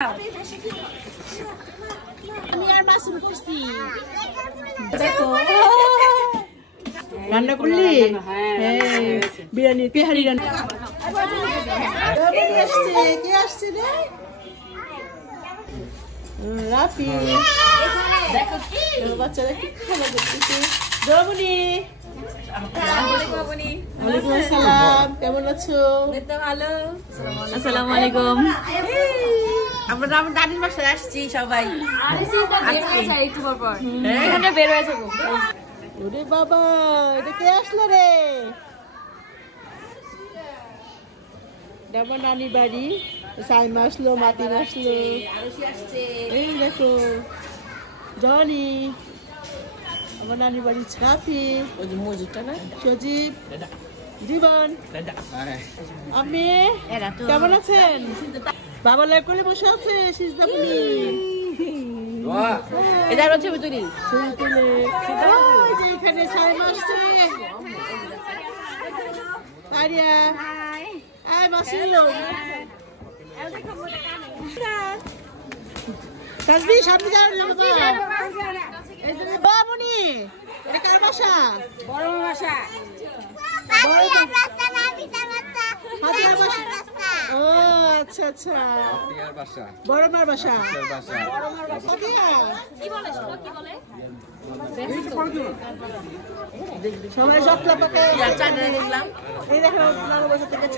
আমি আর মাসুম করছি দেখো রান্না করলি হ্যাঁ বিরিয়ানি তেহারি রান্না কে আসছে রে রাফি দেখো কি বাচ্চারা কি খাওয়া করতেছে জবনি ওয়ালাইকুম আসসালাম কেমন আছো তো ভালো আসসালামু আলাইকুম আমরা দাদির বাসায় আসছি সবাই একটু পর এখানে বের হয়ে যাবো ওরে বাবা এটা কে আসলো রে আমার নানির বাড়ি সাইমা আসলো মাতিন আসলো এই দেখো জনি আমার নানির বাড়ি ছাপি সজীব জীবন আমি কেমন আছেন বাবা লাইক করে বসে আছে সিজদাপুলি এটা হচ্ছে বুতুরি এখানে সাইমা আসছে আরিয়া আয় বাসিলো তাসবি সামনে যাও বাবুনি এটা কার বাসা বড় বাসা ও আচ্ছা আচ্ছা বড় মার বাসা সবাই সবলা পাকে দেখলাম এই দেখো নানু বাসা থেকে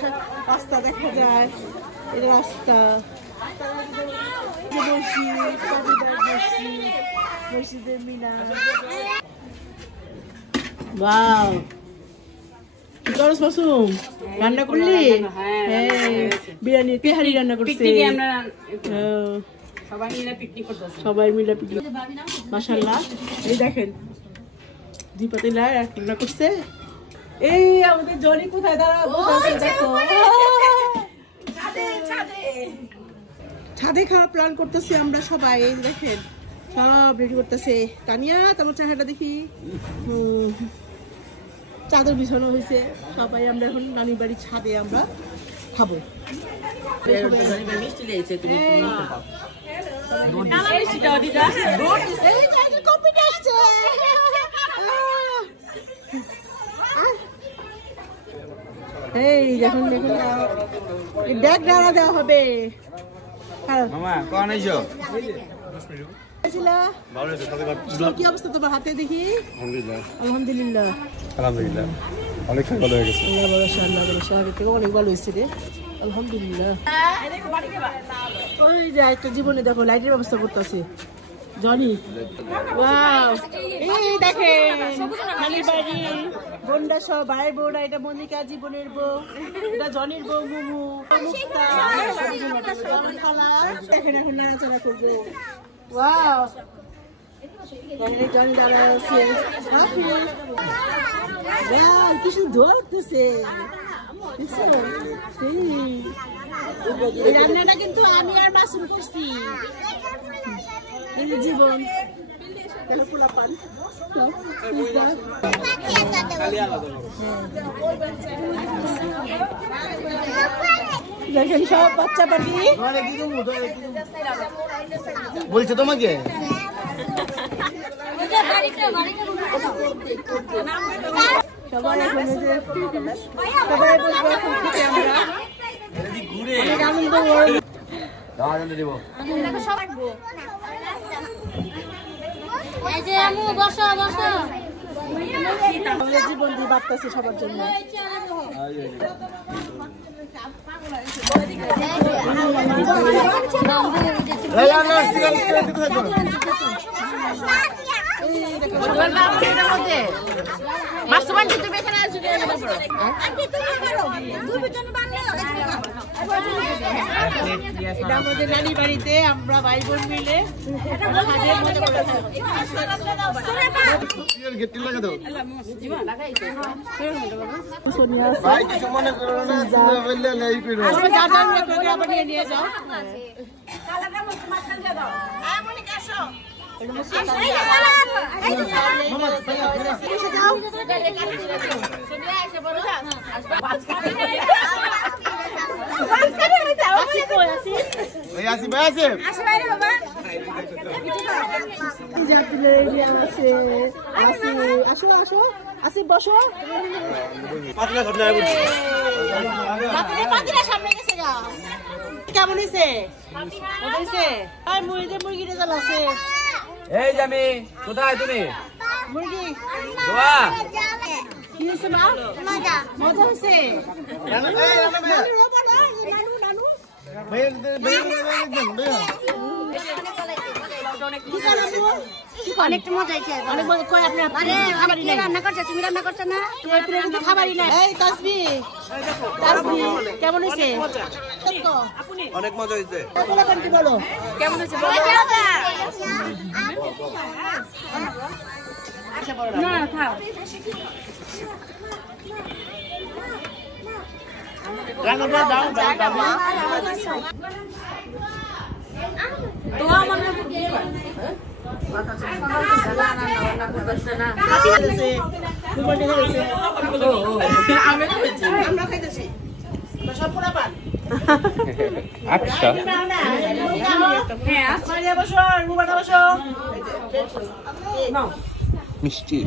রাস্তা দেখা যায় এই রাস্তা মসজিদের মিনার ওয়াও কি করছ মাসুম রান্না করলি হ্যাঁ বিরিয়ানি তেহারি রান্না করছে সবাই মিলে পিকনিক মাশাআল্লাহ এই দেখেন দীপাতিলা রান্না করছে এই আমাদের জনি কোথায় দাঁড়াও দেখো ছাদে খাওয়ার প্ল্যান করতেছি আমরা সবাই এই দেখেন সব রেডি করতেছে তানিয়া তোমার চেহারাটা দেখি চাদর বিছানো হয়েছে সবাই আমরা এখন নানির বাড়ির ছাদে আমরা খাবো এই দেখুন দেখুন ব্যাগ ডালা দেওয়া হবে কি অবস্থা তোমার হাতে দেখি আলহামদুলিল্লাহ অনেক ভালো হয়ে গেছে আগে থেকে অনেক ভালো হয়েছে রে আলহামদুলিল্লাহ ওই যে একটা জীবনে দেখো লাইটের ব্যবস্থা করতেছে জনি এই দেখে নানির বাড়ি বোনরা সব ভাই বোন এটা মনিকা জীবনের বউ এটা জনির বউ মুমু মুক্তা দেখেন এখন নাড়াচাড়া করবো ওয়াও জনি দাঁড়া আছে কি সুন্দর হতেছে এই রান্নাটা কিন্তু আমি আর মাসুম করছি জীবন দেখেন সব বাচ্চা পাখি বলছে তোমাকে সবাই আনন্দ জীবন দিয়ে বাড়তেছে সবার জন্য আমাদের নানি বাড়িতে আমরা ভাই বোন মিলে নিয়ে যাও ভাই আসি ভাই আসি আসো বাইরে বাবা আসো আসো আসি বসো পাতলা ঘটনা বলছি পাতিরা সামনে গেছে গা কেমন হইছে হইছে আই মুরগি রেজাল্ট আছে এই জামি কোথায় তুমি মুরগি দোয়া কি হইছে মা মজা মজা হইছে রানা ভাই নানু নানু ভাই ভাই অনেকটা মজা হয়েছে অনেক মজা কই আপনি আরে খাবারই নাই রান্না করছ তুমি রান্না করছ না তোমার প্রেমে খাবারই না এই তাসবি কেমন হইছে অনেক মজা হয়েছে বলো কোন কি বলো কেমন হইছে না খাও রানা ভাই দাও দোয়া মনে আমরা খাইতেছি সব পুরা পান আচ্ছা হ্যাঁ বসো রুবাটা বসো মিষ্টি